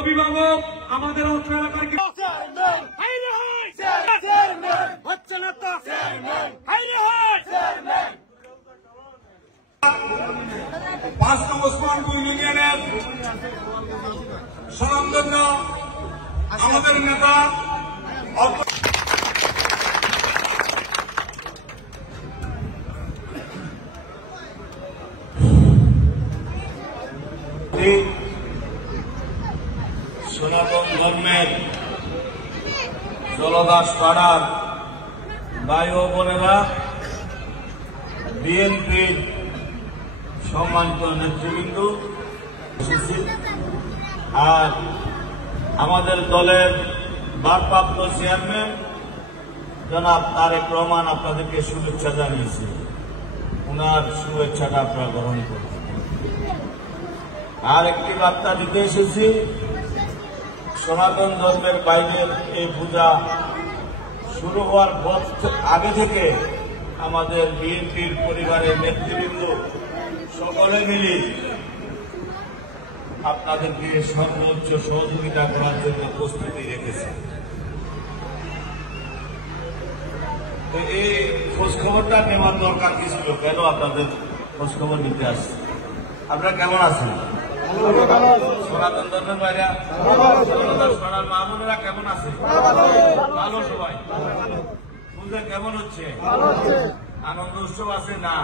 অভিভাবক আমাদের অত্র এলাকার পাঁচ নম্বর ওসমানপুর ইউনিয়নের স্বনামধন্য আমাদের নেতা সনাতন ধর্মের জলদাস পাড়ার ভাই ও বোনেরা, বিএনপির সম্মানিত নেতৃবৃন্দ এসেছি, আর আমাদের দলের ভারপ্রাপ্ত চেয়ারম্যান জনাব তারেক রহমান আপনাদেরকে শুভেচ্ছা জানিয়েছে। ওনার শুভেচ্ছাটা আপনারা গ্রহণ করুন। আর একটি বার্তা দিতে এসেছি, সনাতন ধর্মের বাইরের এই পূজা শুরু হওয়ার আগে থেকে আমাদের বিএনপির পরিবারের নেতৃবৃন্দ সকলে মিলে আপনাদেরকে সর্বোচ্চ সহযোগিতা করার জন্য প্রস্তুতি রেখেছে। তো এই খোঁজখবরটা নেওয়ার দরকার কি ছিল? কেন আপনাদের খোঁজখবর নিতে আসছে? আপনারা কেমন আছেন? সনাতন ধর্মের বাইরে পাড়ার মা বোনেরা কেমন আছে? ভালো সবাই। পূজা কেমন হচ্ছে? আনন্দ উৎসব আছে না?